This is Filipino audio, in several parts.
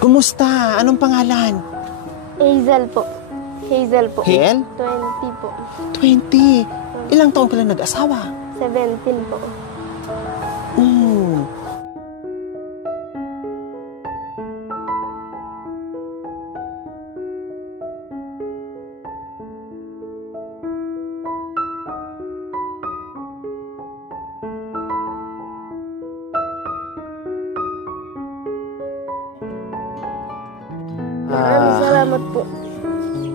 Kumusta? Anong pangalan? Hazel po. Hazel po. Hazel? 20 po. 20. Ilang taon ka lang nag-asawa? 17 po. Maraming salamat po.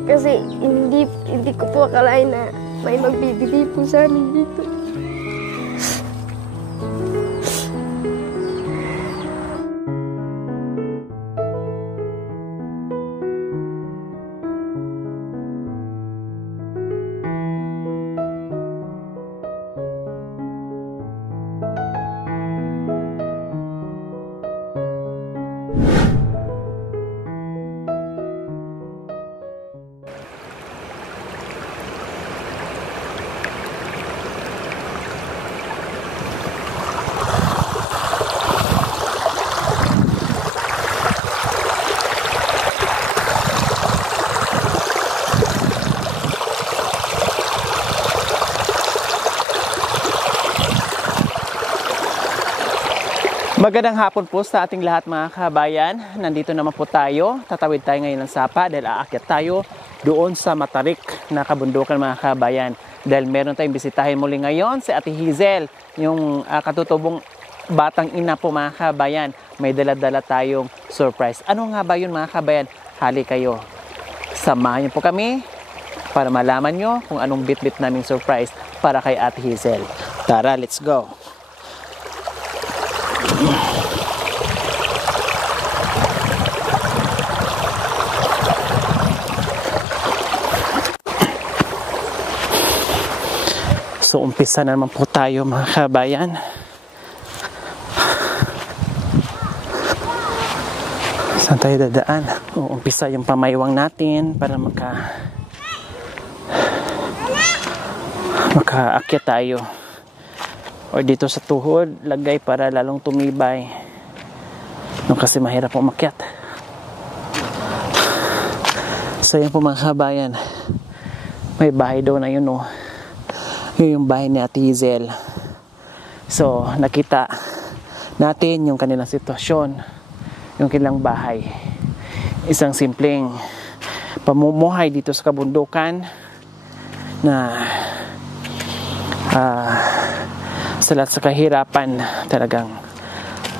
Kasi hindi ko po akalain na may magbibigay po sa amin dito. Magandang hapon po sa ating lahat mga kabayan. Nandito naman po tayo. Tatawid tayo ngayon ng Sapa dahil aakyat tayo doon sa Matarik na kabundukan mga kabayan. Dahil meron tayong bisitahin muli ngayon si Ate Hazel, yung katutubong batang ina po mga kabayan. May dala-dala tayong surprise. Ano nga ba yun mga kabayan? Hali kayo. Samahan niyo po kami para malaman nyo kung anong bit-bit naming surprise para kay Ate Hazel. Tara, let's go! So, umpisa na naman po tayo mga kabayan. Saan tayo dadaan? Umpisa yung pamaywang natin para makaakyat tayo. O dito sa tuhod, lagay para lalong tumibay. No, kasi mahirap umakyat. So, yan po mga kabayan. May bahay daw na yun, oh. Yun yung bahay ni Ate Hazel. So, nakita natin yung kanilang sitwasyon, yung kanilang bahay. Isang simpleng pamumuhay dito sa kabundukan na sa lahat sa kahirapan, talagang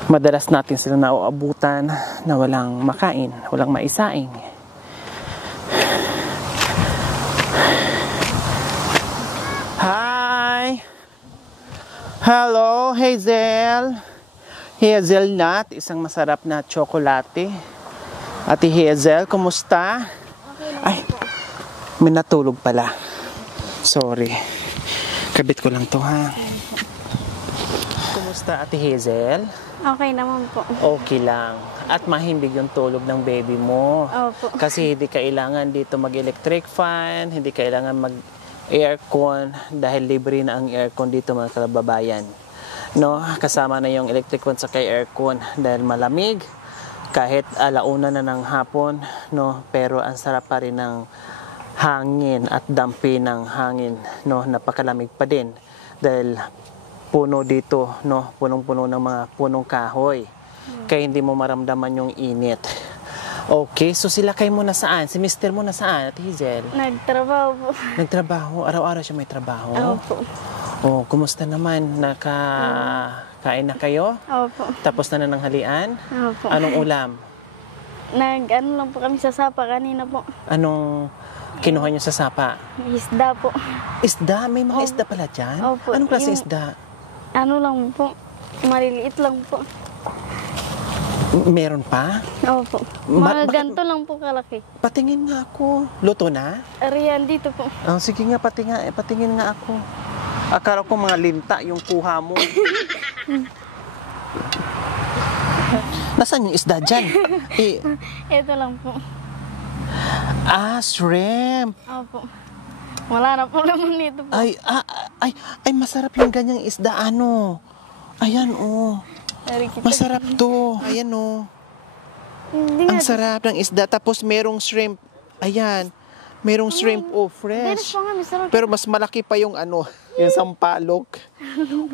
madalas natin sila nauabutan na walang makain, walang maisaing. Hi! Hello, Hazel! Hazelnut, isang masarap na tsokolate. Ate Hazel, kumusta? Ay, may natulog pala. Sorry. Kabit ko lang to, ha? Kumusta, Ate Hazel? Okay naman po. Okay lang. At mahimbig yung tulog ng baby mo. Opo. Kasi hindi kailangan dito mag-electric fan, hindi kailangan mag-aircon dahil libre na ang aircon dito mga kababayan. No, kasama na yung electric fan sa kay aircon dahil malamig kahit alauna na ng hapon, no, pero ang sarap pa rin ng hangin at dampi ng hangin, no, napakalamig pa din dahil puno dito, no, punong-puno ng mga punong kahoy. Kaya hindi mo maramdaman yung init. Okay, so sila kayo muna saan? Si Mr. mo na saan, Ate Hazel? Nagtrabaho po. Nagtrabaho? Araw-araw siya may trabaho? Opo. Oh, kumusta naman? Kain na kayo? Opo. Tapos na nanghalian? Opo. Anong ulam? Ano lang po kami sa Sapa kanina po. Anong kinuha niyo sa Sapa? Isda po. Isda? May mga isda pala dyan? Opo. Anong klase isda? Ano lang po. Maliliit lang po. Meron pa? Opo. Mga ganito lang po kalaki. Patingin nga ako. Luto na? Ariyan dito po. Oh, sige nga, patingin nga ako. Akala ko mga linta yung kuha mo. Nasaan yung isda dyan? Ito lang po. Ah, shrimp. Opo. Wala na po naman nito po. Ay, masarap yung ganyang isda, ano. Ayan, oh. Masarap to. Ayan, oh. Hindi Ang nga. sarap ng isda. Tapos merong shrimp. Ayan. Merong shrimp. Oh, Dennis fresh. pa nga, Mr. Pero mas malaki pa yung ano, yung sampalok.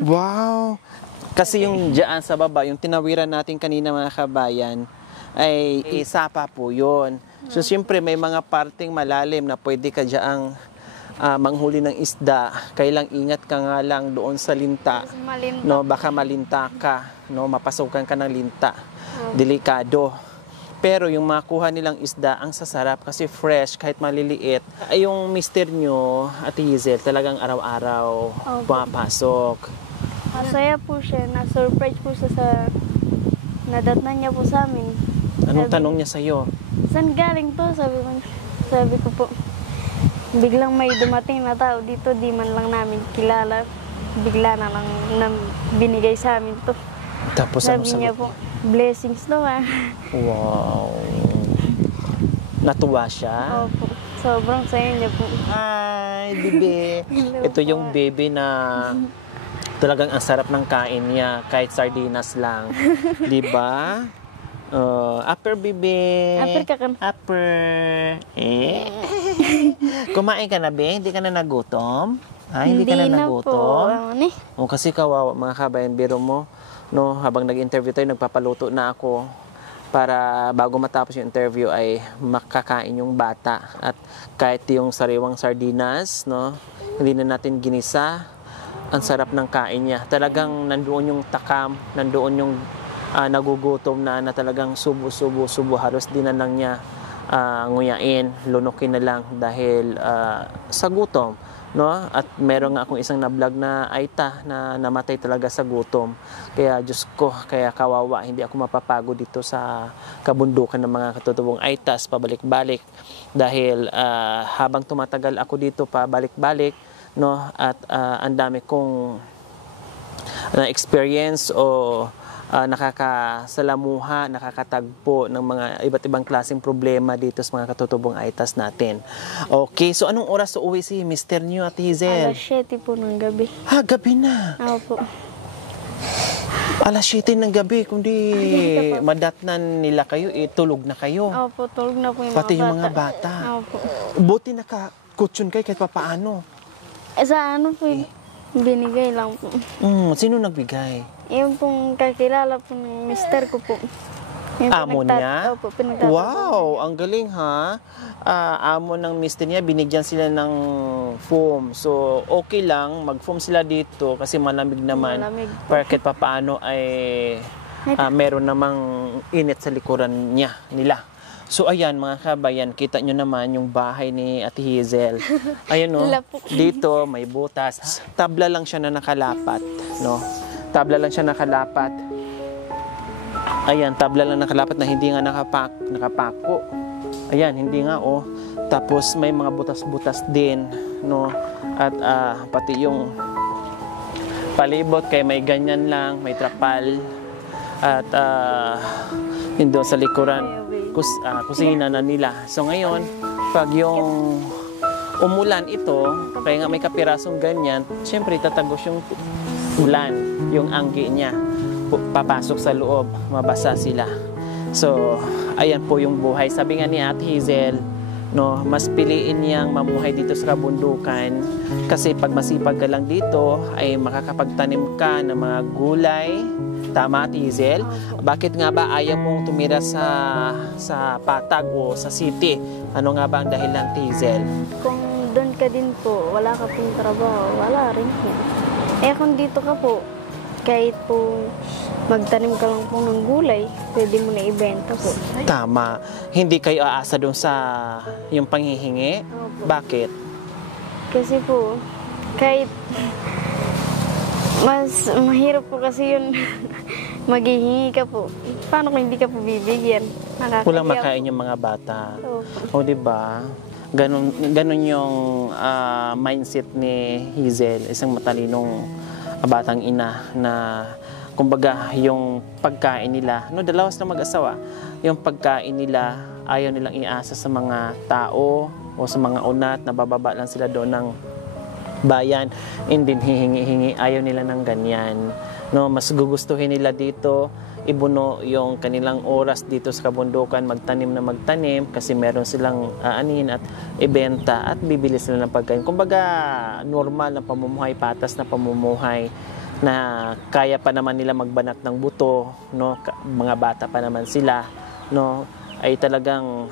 Wow. Kasi yung dyan sa baba, yung tinawiran natin kanina mga kabayan, ay sapa po yun. So, siyempre, may mga parting malalim na pwede ka dyan manghuli ng isda. Kailang ingat ka nga lang doon sa linta. Malinta. No, baka malinta ka, no, mapasukan ka ng linta. Delikado. Pero yung makuha nilang isda, ang sasarap kasi fresh, kahit maliliit. Ay, yung mister nyo, Ate Hazel, talagang araw-araw pumapasok. Masaya po siya. Na-surprise po siya sa nadatnan niya po sa amin. Anong tanong niya sa'yo? Saan galing to? Sabi ko po. Biglang may dumating na tao dito, di man lang namin kilala. Bigla na lang binigay sa amin to. Tapos Sabi ano niya sagot? po, blessings to ha. Wow. Natuwa siya? Opo. Sobrang saya niya po. Hi, bebe. Hello Ito po. yung bebe na talagang ang sarap ng kain niya, kahit sardinas lang. Di ba? Upper, bebe. Upper ka kan. Upper. Kumain ka na, be? Hindi ka na nagutom? Hindi ka na nagutom? Ano eh? O, kasi kawawa mga kabayan, biro mo, no, habang nag-interview tayo, nagpapaluto na ako para bago matapos yung interview ay makakain yung bata. At kahit yung sariwang sardinas, no, hindi na natin ginisa, ang sarap ng kain niya. Talagang nandoon yung takam, nandoon yung nagugutom na talagang subo, halos di na lang niya nguyain, lunukin na lang dahil sa gutom. No? At meron nga akong isang na-vlog na Aita na namatay talaga sa gutom. Kaya Diyos ko, kaya kawawa, hindi ako mapapagod dito sa kabundukan ng mga katutubong Aitas pabalik-balik. Dahil habang tumatagal ako dito pabalik-balik, no? At ang dami kong na-experience o nakakasalamuha, nakakatagpo ng mga iba't ibang klaseng problema dito sa mga katutubong Aitas natin. Okay, so anong oras uuwi si Mr. New at Hazel? Alas 7 po ng gabi. Ha, gabi na. Opo. Alas 7 ng gabi, kundi madatnan nila kayo, tulog na kayo. Opo, tulog na po yung Pati mga yung mga bata. Opo. Buti nakakutsyon kayo kahit papaano. Sa ano po, binigay lang po. Sino nagbigay? Yung pong kakilala po ng mister ko po. Yung Amo niya? Opo, pinagtatrabaho. Wow, ang galing ha. Amo ng mister niya, binigyan sila ng foam. So, okay lang, mag-foam sila dito kasi malamig naman. Malamig. Kahit papaano ay meron namang init sa likuran nila. So, ayan mga kabayan, kita nyo naman yung bahay ni Ate Hazel. Ayan no, dito may butas. Tabla lang siya na nakalapat, no? Tabla lang siya nakalapat. Ayan, tabla lang nakalapat na hindi nga nakapako. Ayan, hindi nga oh. Tapos may mga butas-butas din, no? At pati yung palibot kay may ganyan lang, may trapal. At yun doon sa likuran, kusina na nila. So ngayon, pag yung umulan ito, kaya nga may kapirasong ganyan, syempre tatagos yung ulan, yung anggi niya. Papasok sa loob, mabasa sila. So, ayan po yung buhay. Sabi nga ni Ate Hazel, no, mas piliin niyang mamuhay dito sa kabundukan kasi pag masipag ka lang dito ay makakapagtanim ka ng mga gulay. Tama, Ate Hazel? Bakit nga ba ayaw mong tumira sa Patag o sa city? Ano nga ba ang dahilan, Ate Hazel? Kung doon ka din po, wala ka pong trabaho, wala rin po. Kung dito ka po, kahit po magtanim ka lang po ng gulay, pwede mo na ibenta po. Tama. Hindi kayo aasa doon sa yung panghihingi? Opo. Bakit? Kasi po, kahit mas mahirap po kasi yun, maghihingi ka po. Paano kung hindi ka po bibigyan? Kulang makain yung mga bata. Opo. O, di ba? Ganun yung mindset ni Hazel, isang matalinong batang ina na kumbaga yung pagkain nila, no, dalawa silang mag-asawa, yung pagkain nila ayaw nilang iasa sa mga tao o sa mga unat, nabababa lang sila doon ng bayan, hindi hihingi-hingi, ayaw nila ng ganyan. No, mas gugustuhin nila dito ibuno yung kanilang oras dito sa kabundukan, magtanim kasi meron silang aanin at ibenta at bibili sila ng pagkain. Kumbaga, normal na pamumuhay, patas na pamumuhay na kaya pa naman nila magbanat ng buto, no? Mga bata pa naman sila, no? Ay talagang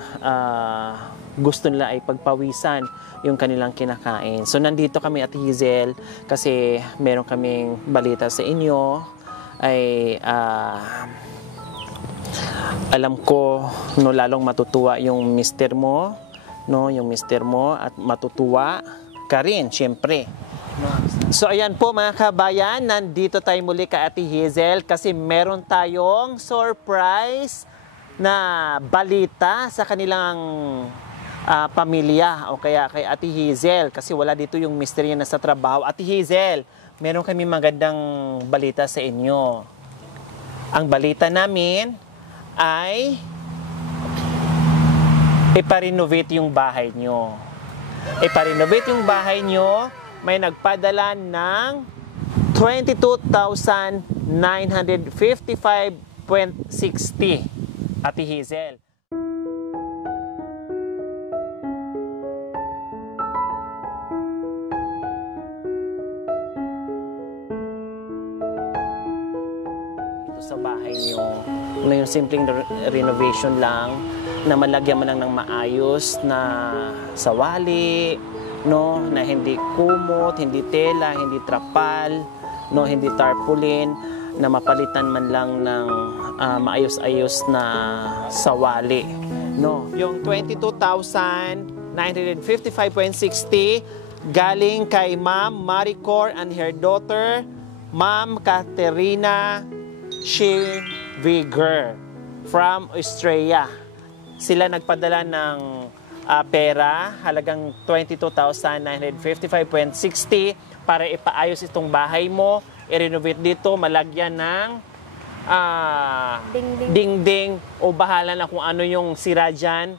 gusto nila ay pagpawisan yung kanilang kinakain. So nandito kami at Hazel kasi meron kaming balita sa inyo. Ay alam ko no, lalong matutuwa yung mister mo, no, yung mister mo, at matutuwa ka rin syempre. So ayan po mga kabayan, nandito tayo muli kay Ate Hazel kasi meron tayong surprise na balita sa kanilang pamilya o kaya kay Ate Hazel kasi wala dito yung mister niya na sa trabaho. Ate Hazel, meron kami magandang balita sa inyo. Ang balita namin ay ipa-renovate yung bahay nyo. Ipa-renovate yung bahay nyo, may nagpadala ng 22,955.60. Ate Hazel. Sa bahay nyo, na yung simpleng renovation lang, na malagyan mo lang ng maayos na sawali, no, na hindi kumot, hindi tela, hindi trapal, no, hindi tarpaulin, na mapalitan man lang ng maayos-ayos na sawali, no. Yung 22,955.60 galing kay Ma'am Maricor and her daughter, Ma'am Katerina Vigor from Australia. Sila nagpadala ng pera halagang 22,955.60 para ipaayos itong bahay mo, i-renovate dito, malagyan ng dingding o bahala na kung ano yung sira dyan,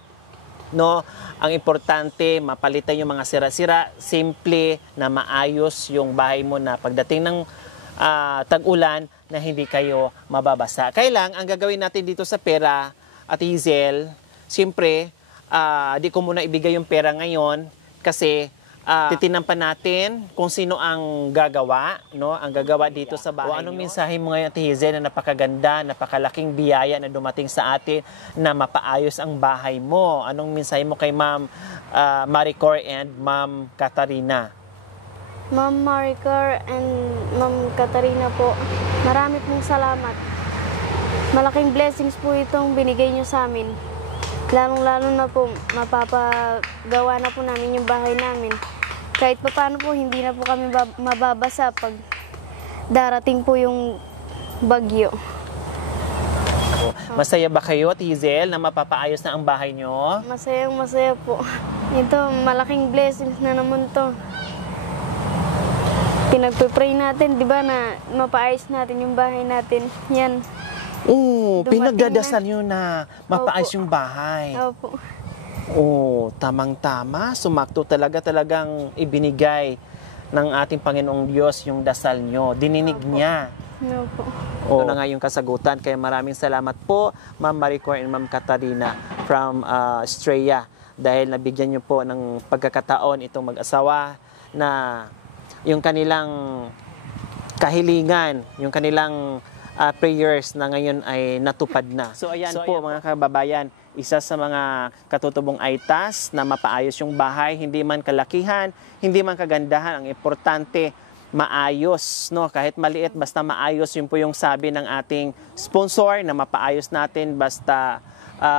no? Ang importante, mapalitan yung mga sira-sira, simple na maayos yung bahay mo na pagdating ng tag-ulan na hindi kayo mababasa. Kailang, ang gagawin natin dito sa pera, at Hazel, siyempre, di ko muna ibigay yung pera ngayon kasi titinan pa natin kung sino ang gagawa, no? Ang gagawa dito sa bahay. O anong mensahe mo ngayon, Hazel, na napakaganda, napakalaking biyaya na dumating sa atin na mapaayos ang bahay mo? Anong mensahe mo kay Ma'am Maricor and Ma'am Katarina? Ma'am Maricor and Ma'am Katarina po, marami pong salamat. Malaking blessings po itong binigay nyo sa amin. Lalong-lalo na po, mapapagawa na po namin yung bahay namin. Kahit pa paano po, hindi na po kami mababasa pag darating po yung bagyo. Masaya ba kayo, Hazel, na mapapaayos na ang bahay nyo? Masaya po. Ito, malaking blessings na naman to. Pinagpipray natin, di ba, na mapaayos natin yung bahay natin. Yan. Oo, pinagdadasal nyo na mapaayos yung bahay. Opo. Oo, tamang-tama. Sumakto talagang ibinigay ng ating Panginoong Diyos yung dasal nyo. Dininig niya. Opo. Ito na nga yung kasagutan. Kaya maraming salamat po, Ma'am Maricor and Ma'am Katarina from Australia. Dahil nabigyan nyo po ng pagkakataon itong mag-asawa na yung kanilang kahilingan, yung kanilang prayers na ngayon ay natupad na. So ayan po mga kababayan, isa sa mga katutubong aitas na mapaayos yung bahay, hindi man kalakihan, hindi man kagandahan, ang importante maayos, no? Kahit maliit, basta maayos, yun po yung sabi ng ating sponsor na mapaayos natin, basta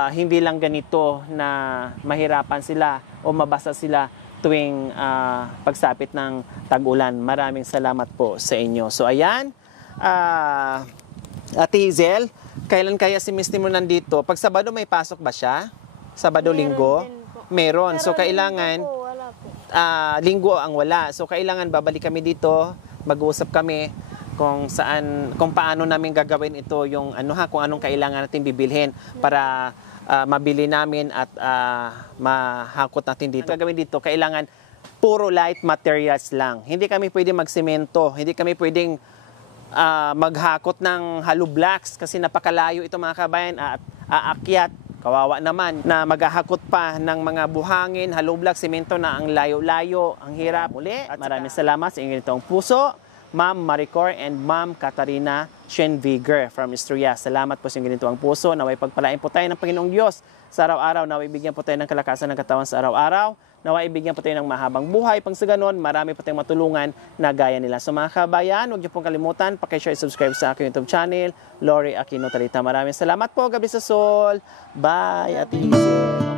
hindi lang ganito na mahirapan sila o mabasa sila tuwing pagsapit ng tag-ulan. Maraming salamat po sa inyo. So ayan, Ate Hazel, kailan kaya si Miss mo nandito? Pag Sabado may pasok ba siya? Sabado, Linggo? Meron. So kailangan, Wala po. Linggo ang wala. So kailangan babalik kami dito, mag-uusap kami kung saan, kung paano namin gagawin ito, yung kung anong kailangan natin bibilhin para mabili namin at mahakot natin dito. Ang gagawin dito, kailangan puro light materials lang. Hindi kami pwedeng magsemento, hindi kami pwedeng maghakot ng hollow blocks kasi napakalayo ito mga kabayan at aakyat. Kawawa naman na maghahakot pa ng mga buhangin, hollow block, semento na ang layo-layo, ang hirap. Muli, at maraming salamat sa inyong ganitong puso, Ma'am Maricor and Ma'am Katarina Schenviger from Istria. Salamat po sa inyong ganitong puso. Naway pagpalain po tayo ng Panginoong Diyos sa araw-araw. Naway bigyan po tayo ng kalakasan ng katawan sa araw-araw. Naway ibigyan po tayo ng mahabang buhay. Pang sa ganon, marami po tayong matulungan na gaya nila. So mga kabayan, huwag niyo pong kalimutan, pakishare, subscribe sa aking YouTube channel, Lori Aquino Talita. Maraming salamat po, Gabi sa Sol. Bye, at easy.